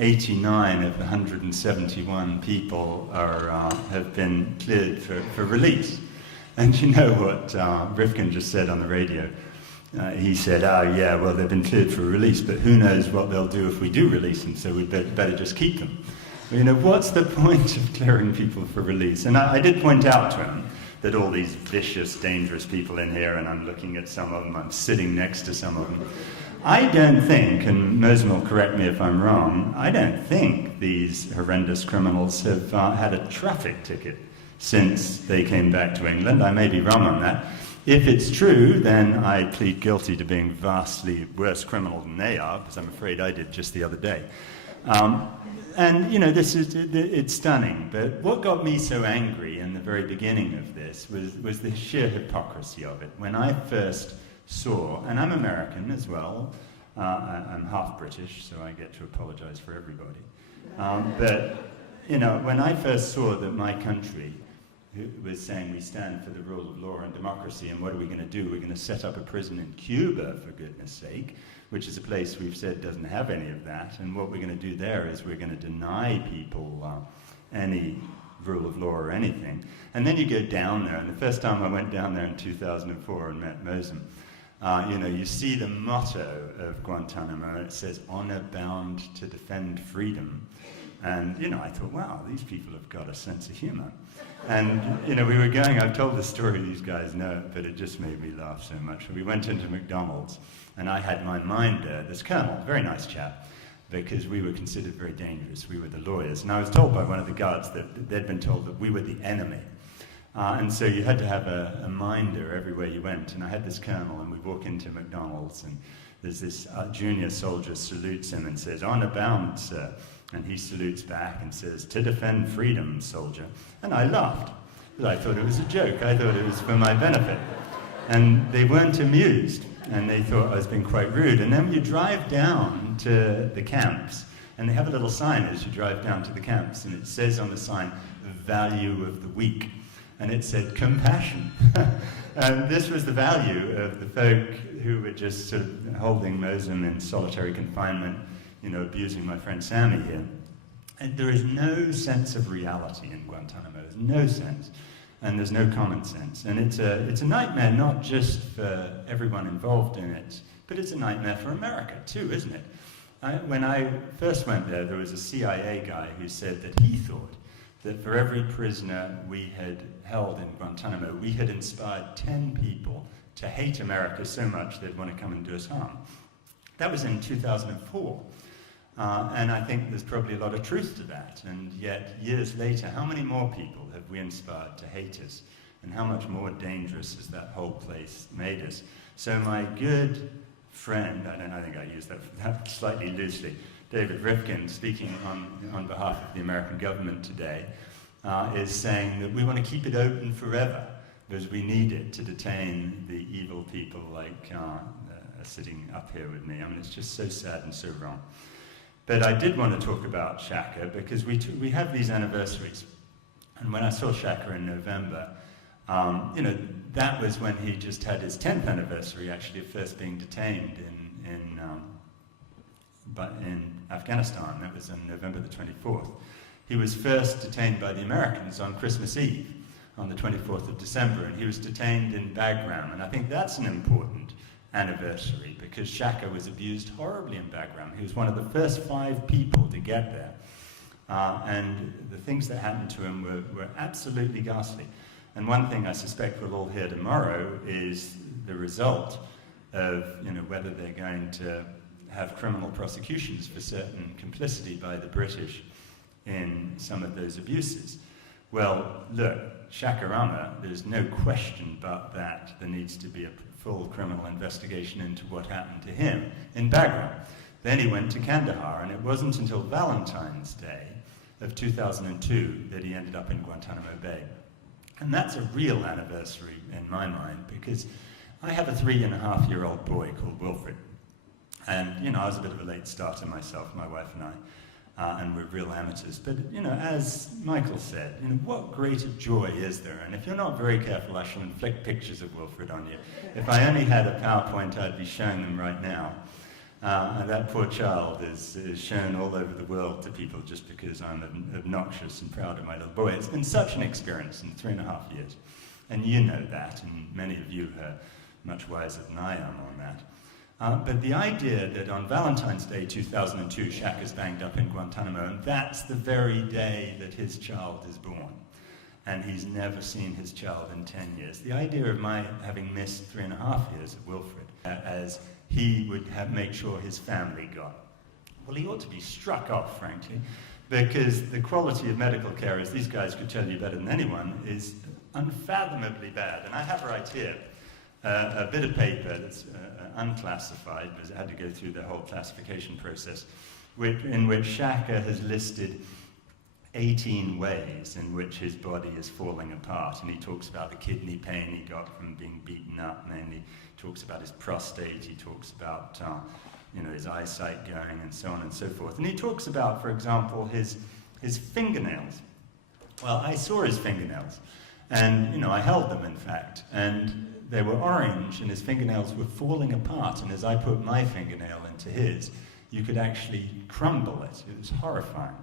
89 of the 171 people have been cleared for release. And you know what Rifkin just said on the radio? He said, oh yeah, well they've been cleared for release, but who knows what they'll do if we do release them, so we'd better just keep them. Well, you know, what's the point of clearing people for release? And I did point out to him that all these vicious, dangerous people in here, and I'm looking at some of them, I'm sitting next to some of them. I don't think, and Mosen will correct me if I'm wrong, I don't think these horrendous criminals have had a traffic ticket since they came back to England. I may be wrong on that. If it's true, then I plead guilty to being vastly worse criminal than they are, because I'm afraid I did just the other day. And, you know, it's stunning. But what got me so angry in the very beginning of this was the sheer hypocrisy of it. When I first saw, and I'm American as well, I'm half British, so I get to apologize for everybody. But, you know, when I first saw that my country was saying we stand for the rule of law and democracy, and what are we going to do? We're going to set up a prison in Cuba, for goodness sake, which is a place we've said doesn't have any of that, and what we're going to do there is we're going to deny people any rule of law or anything. And then you go down there, and the first time I went down there in 2004 and met Mosen, you know, you see the motto of Guantanamo, and it says, honor bound to defend freedom. And, you know, I thought, wow, these people have got a sense of humor. And, you know, we were going, I've told the story, these guys know it, but it just made me laugh so much. We went into McDonald's, and I had my minder, this colonel, very nice chap, because we were considered very dangerous. We were the lawyers. And I was told by one of the guards that they'd been told that we were the enemy. And so you had to have a minder everywhere you went. And I had this colonel, and we walk into McDonald's, and there's this junior soldier salutes him and says, honor bound, sir. And he salutes back and says, to defend freedom, soldier. And I laughed, but I thought it was a joke. I thought it was for my benefit. And they weren't amused, and they thought I was being quite rude. And then you drive down to the camps, and they have a little sign as you drive down to the camps, and it says on the sign, value of the week. And it said compassion. And this was the value of the folk who were just sort of holding Mosen in solitary confinement, you know, abusing my friend Sammy here. And there is no sense of reality in Guantanamo. There's no sense. And there's no common sense. And it's a nightmare not just for everyone involved in it, but it's a nightmare for America too, isn't it? When I first went there, there was a CIA guy who said that he thought that for every prisoner we had held in Guantanamo, we had inspired 10 people to hate America so much they'd want to come and do us harm. That was in 2004. And I think there's probably a lot of truth to that. And yet, years later, how many more people have we inspired to hate us? And how much more dangerous has that whole place made us? So my good friend, I think I used that slightly loosely, David Rifkin, speaking on behalf of the American government today, is saying that we want to keep it open forever because we need it to detain the evil people like sitting up here with me. I mean, it's just so sad and so wrong. But I did want to talk about Shaka because we have these anniversaries. And when I saw Shaka in November, you know, that was when he just had his 10th anniversary, actually, of first being detained in Afghanistan. That was on November the 24th. He was first detained by the Americans on Christmas Eve, on the 24th of December, and he was detained in Bagram. And I think that's an important anniversary because Shaka was abused horribly in Bagram. He was one of the first 5 people to get there. And the things that happened to him were absolutely ghastly. And one thing I suspect we'll all hear tomorrow is the result of, you know, whether they're going to have criminal prosecutions for certain complicity by the British in some of those abuses. Well, look, Shaka Rama, there's no question but that there needs to be a full criminal investigation into what happened to him in Bagram. Then he went to Kandahar, and it wasn't until Valentine's Day of 2002 that he ended up in Guantanamo Bay. And that's a real anniversary in my mind, because I have a 3.5-year-old boy called Wilfred. And, you know, I was a bit of a late starter myself, my wife and I, and we're real amateurs. But, you know, as Michael said, you know, what greater joy is there? And if you're not very careful, I shall inflict pictures of Wilfred on you. If I only had a PowerPoint, I'd be showing them right now. And that poor child is shown all over the world to people just because I'm obnoxious and proud of my little boy. It's been such an experience in 3.5 years. And you know that, and many of you are much wiser than I am on that. But the idea that on Valentine's Day 2002, Shaq is banged up in Guantanamo, and that's the very day that his child is born. And he's never seen his child in 10 years. The idea of my having missed 3.5 years of Wilfred, as he would make sure his family got. Well, he ought to be struck off, frankly, because the quality of medical care, as these guys could tell you better than anyone, is unfathomably bad. And I have right here a bit of paper that's unclassified, because it had to go through the whole classification process, in which Shaka has listed 18 ways in which his body is falling apart. And he talks about the kidney pain he got from being beaten up, mainly. He talks about his prostate, he talks about his eyesight going, and so on and so forth. And he talks about, for example, his fingernails. Well, I saw his fingernails, and I held them, in fact, and they were orange, and his fingernails were falling apart, and as I put my fingernail into his, you could actually crumble it. It was horrifying.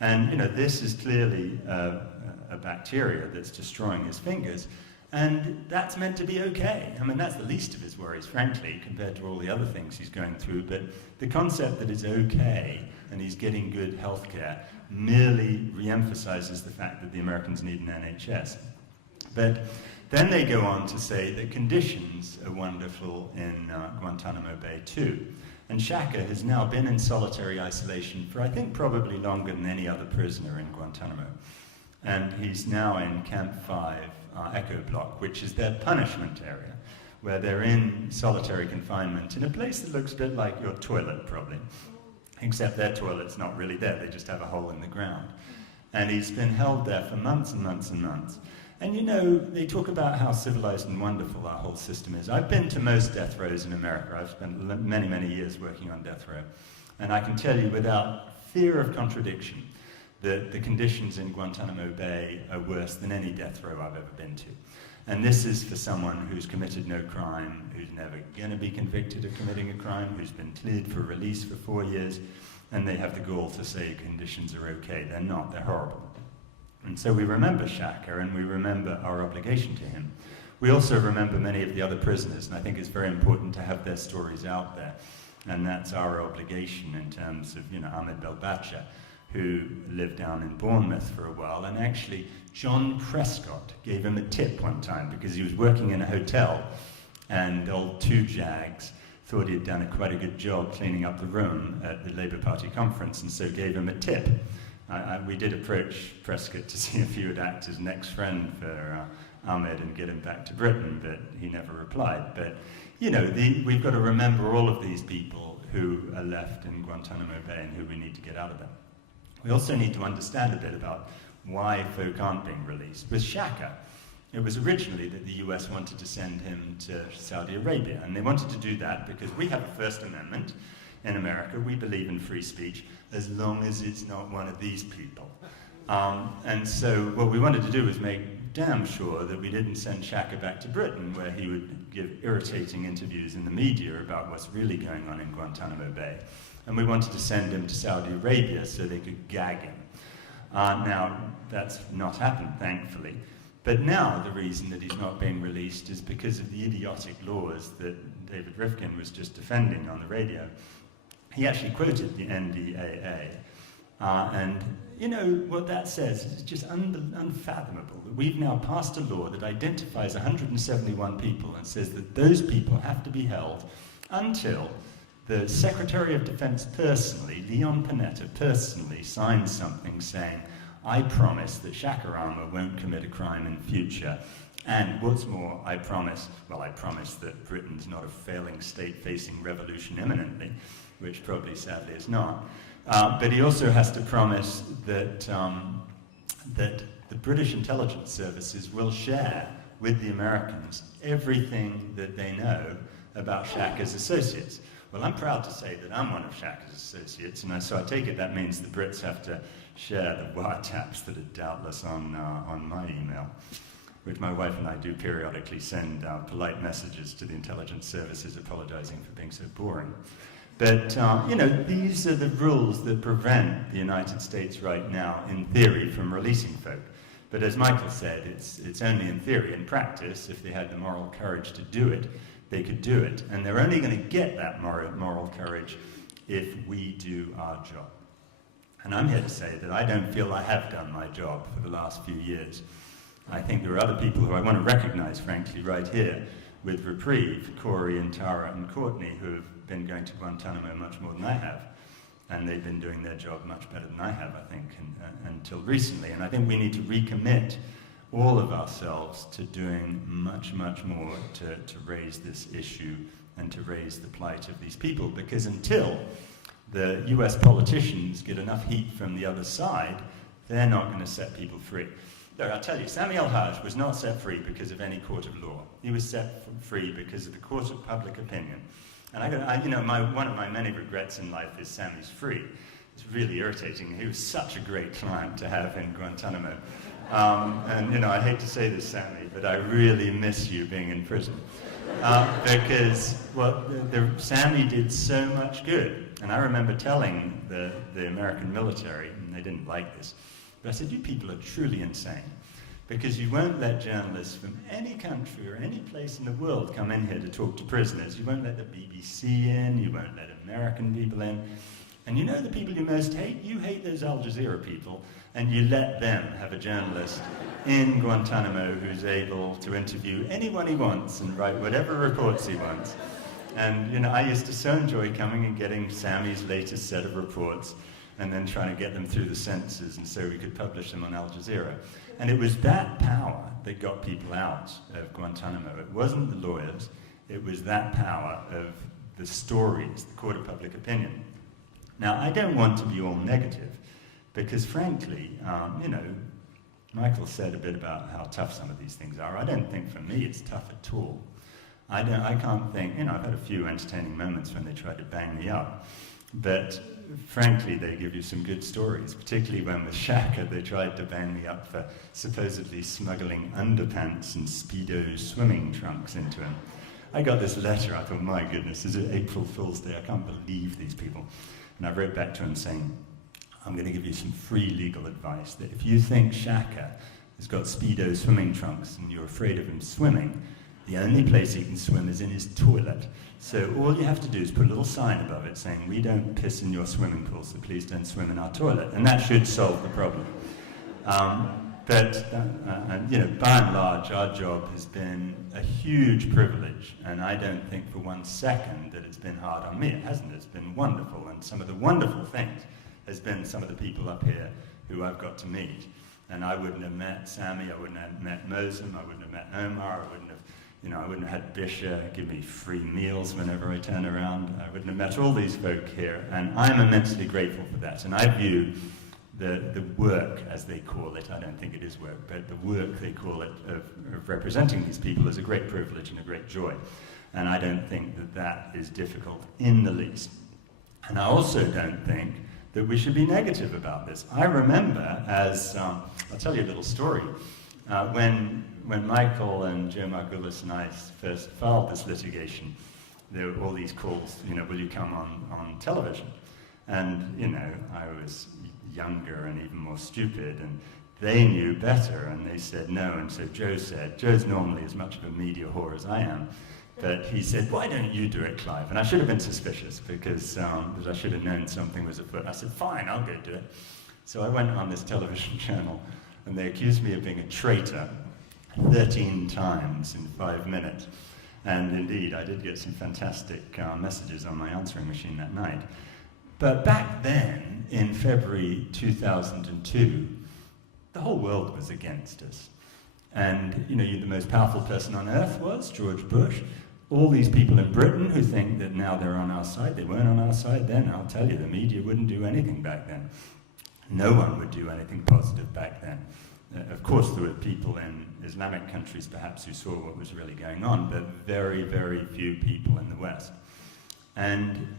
And this is clearly a bacteria that's destroying his fingers, and that's meant to be okay. I mean, that's the least of his worries, frankly, compared to all the other things he's going through. But the concept that it's okay and he's getting good health care merely re-emphasizes the fact that the Americans need an NHS. But then they go on to say that conditions are wonderful in Guantanamo Bay too. And Shaka has now been in solitary isolation for, I think, probably longer than any other prisoner in Guantanamo. And he's now in Camp 5, Echo Block, which is their punishment area, where they're in solitary confinement in a place that looks a bit like your toilet, probably. Except their toilet's not really there, they just have a hole in the ground. And he's been held there for months and months and months. And they talk about how civilized and wonderful our whole system is. I've been to most death rows in America. I've spent many, many years working on death row. And I can tell you without fear of contradiction that the conditions in Guantanamo Bay are worse than any death row I've ever been to. And this is for someone who's committed no crime, who's never going to be convicted of committing a crime, who's been cleared for release for 4 years, and they have the gall to say conditions are okay. They're not, they're horrible. And so we remember Shaka, and we remember our obligation to him. We also remember many of the other prisoners, and I think it's very important to have their stories out there. And that's our obligation in terms of, Ahmed Belbacha, who lived down in Bournemouth for a while, and actually John Prescott gave him a tip one time because he was working in a hotel, and old Two Jags thought he had done quite a good job cleaning up the room at the Labour Party conference, and so gave him a tip. We did approach Prescott to see if he would act as next friend for Ahmed and get him back to Britain, but he never replied. But, we've got to remember all of these people who are left in Guantanamo Bay and who we need to get out of there. We also need to understand a bit about why folk aren't being released. With Shaka, it was originally that the US wanted to send him to Saudi Arabia, and they wanted to do that because we have a First Amendment in America. We believe in free speech as long as it's not one of these people. And so what we wanted to do was make damn sure that we didn't send Shaka back to Britain, where he would give irritating interviews in the media about what's really going on in Guantanamo Bay. And we wanted to send him to Saudi Arabia so they could gag him. Now, that's not happened, thankfully. But now the reason that he's not being released is because of the idiotic laws that David Rifkin was just defending on the radio. He actually quoted the NDAA. And what that says is just unfathomable. That we've now passed a law that identifies 171 people and says that those people have to be held until the Secretary of Defense personally, Leon Panetta personally, signs something saying, I promise that Shaka Rama won't commit a crime in future. And what's more, I promise that Britain's not a failing state facing revolution imminently, which probably sadly is not. But he also has to promise that the British intelligence services will share with the Americans everything that they know about Shaka's associates. Well, I'm proud to say that I'm one of Shaka's associates, and so I take it that means the Brits have to share the wiretaps that are doubtless on my email, which my wife and I do periodically send polite messages to the intelligence services apologizing for being so boring. But, these are the rules that prevent the United States right now, in theory, from releasing folk. But as Michael said, it's only in theory. In practice, if they had the moral courage to do it, they could do it. And they're only going to get that moral courage if we do our job. And I'm here to say that I don't feel I have done my job for the last few years. I think there are other people who I want to recognize, frankly, right here, with Reprieve, Corey and Tara and Courtney, who have been going to Guantanamo much more than I have. And they've been doing their job much better than I have, I think, until recently. And I think we need to recommit all of ourselves to doing much, much more to raise this issue and to raise the plight of these people. Because until the US politicians get enough heat from the other side, they're not going to set people free. Look, I'll tell you, Sami El-Hajj was not set free because of any court of law. He was set free because of the court of public opinion. And one of my many regrets in life is Sami's free. It's really irritating. He was such a great client to have in Guantanamo. I hate to say this, Sami, but I really miss you being in prison. Because Sami did so much good. And I remember telling the American military, and they didn't like this, but I said, you people are truly insane, because you won't let journalists from any country or any place in the world come in here to talk to prisoners. You won't let the BBC in, you won't let American people in. And you know the people you most hate? You hate those Al Jazeera people, and you let them have a journalist in Guantanamo who's able to interview anyone he wants and write whatever reports he wants. And I used to so enjoy coming and getting Sami's latest set of reports and then trying to get them through the censors and so we could publish them on Al Jazeera. And it was that power that got people out of Guantanamo. It wasn't the lawyers, it was that power of the stories, the court of public opinion. Now, I don't want to be all negative, because frankly, Michael said a bit about how tough some of these things are. I don't think for me it's tough at all. I can't think, I've had a few entertaining moments when they tried to bang me up, but frankly, they give you some good stories, particularly when with Shaka they tried to bang me up for supposedly smuggling underpants and Speedo swimming trunks into him. I got this letter, I thought, my goodness, is it April Fool's Day? I can't believe these people. And I wrote back to him saying, I'm going to give you some free legal advice, that if you think Shaka has got Speedo swimming trunks and you're afraid of him swimming, the only place he can swim is in his toilet. So all you have to do is put a little sign above it saying, we don't piss in your swimming pool, so please don't swim in our toilet. And that should solve the problem. But by and large, our job has been a huge privilege, and I don't think for one second that it's been hard on me. It hasn't. It's been wonderful, and some of the wonderful things has been some of the people up here who I've got to meet. And I wouldn't have met Sami, I wouldn't have met Mosem, I wouldn't have met Omar, I wouldn't have had Bisha give me free meals whenever I turn around. I wouldn't have met all these folk here, and I'm immensely grateful for that. And I view the work, as they call it, I don't think it is work, but the work they call it of representing these people as a great privilege and a great joy. And I don't think that that is difficult in the least. And I also don't think that we should be negative about this. I remember, I'll tell you a little story, when Michael and Joe Margulis and I first filed this litigation, there were all these calls, will you come on television? And, I was younger and even more stupid, and they knew better, and they said no, and so Joe's normally as much of a media whore as I am, but he said, why don't you do it, Clive? And I should have been suspicious, because I should have known something was afoot. I said, fine, I'll go do it. So I went on this television channel, and they accused me of being a traitor 13 times in 5 minutes. And indeed, I did get some fantastic messages on my answering machine that night. But back then, in February 2002, the whole world was against us. And, the most powerful person on earth was George Bush. All these people in Britain who think that now they're on our side, they weren't on our side then. I'll tell you, the media wouldn't do anything back then. No one would do anything positive back then. Of course, there were people in Islamic countries, perhaps, who saw what was really going on, but very, very few people in the West. And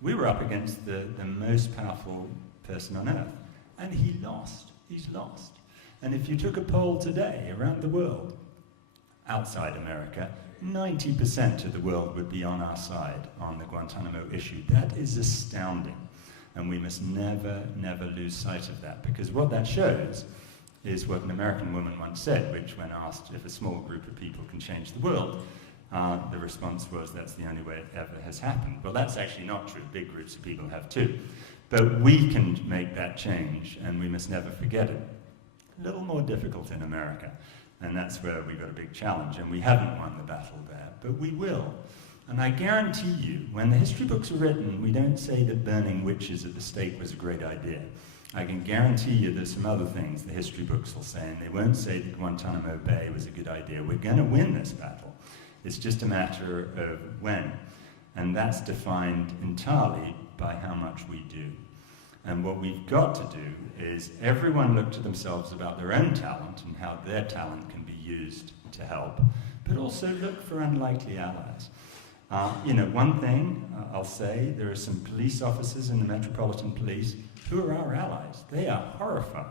we were up against the most powerful person on earth, and he lost. He's lost. And if you took a poll today around the world, outside America, 90% of the world would be on our side on the Guantanamo issue. That is astounding. And we must never, never lose sight of that, because what that shows is what an American woman once said, which when asked if a small group of people can change the world, the response was, that's the only way it ever has happened. Well, that's actually not true. Big groups of people have too. But we can make that change, and we must never forget it. A little more difficult in America, and that's where we've got a big challenge, and we haven't won the battle there, but we will. And I guarantee you, when the history books are written, we don't say that burning witches at the stake was a great idea. I can guarantee you there's some other things the history books will say, and they won't say that Guantanamo Bay was a good idea. We're going to win this battle. It's just a matter of when. And that's defined entirely by how much we do. And what we've got to do is everyone look to themselves about their own talent and how their talent can be used to help, but also look for unlikely allies. One thing I'll say, there are some police officers in the Metropolitan Police who are our allies. They are horrified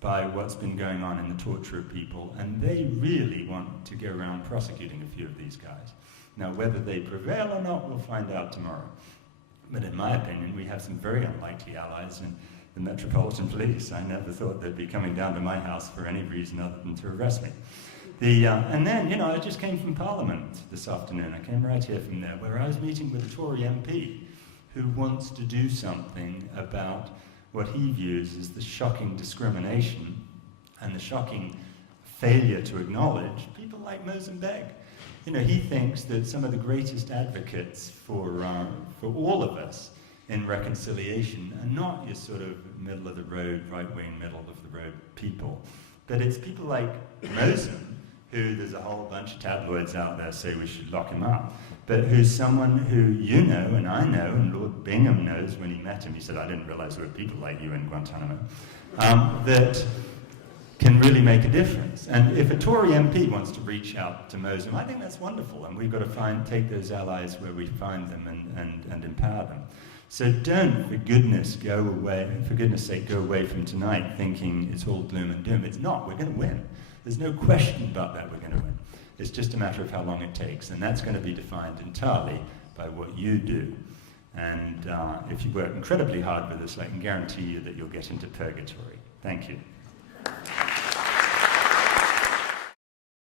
by what's been going on in the torture of people, and they really want to go around prosecuting a few of these guys. Now, whether they prevail or not, we'll find out tomorrow. But in my opinion, we have some very unlikely allies in the Metropolitan Police. I never thought they'd be coming down to my house for any reason other than to arrest me. And then, I just came from Parliament this afternoon. I came right here from there, where I was meeting with a Tory MP who wants to do something about what he views as the shocking discrimination and the shocking failure to acknowledge people like Mozambique. He thinks that some of the greatest advocates for all of us in reconciliation are not your sort of middle-of-the-road, right-wing, middle-of-the-road people, but it's people like Mozambique, who there's a whole bunch of tabloids out there say we should lock him up, but who's someone who you know and I know, and Lord Bingham knows when he met him. He said, I didn't realize there were people like you in Guantanamo, that can really make a difference. And if a Tory MP wants to reach out to Mozambique, I think that's wonderful, and we've got to take those allies where we find them and empower them. So don't, for goodness sake, go away from tonight thinking it's all gloom and doom. It's not. We're going to win. There's no question about that, we're going to win. It's just a matter of how long it takes, and that's going to be defined entirely by what you do. And if you work incredibly hard with this, I can guarantee you that you'll get into purgatory. Thank you.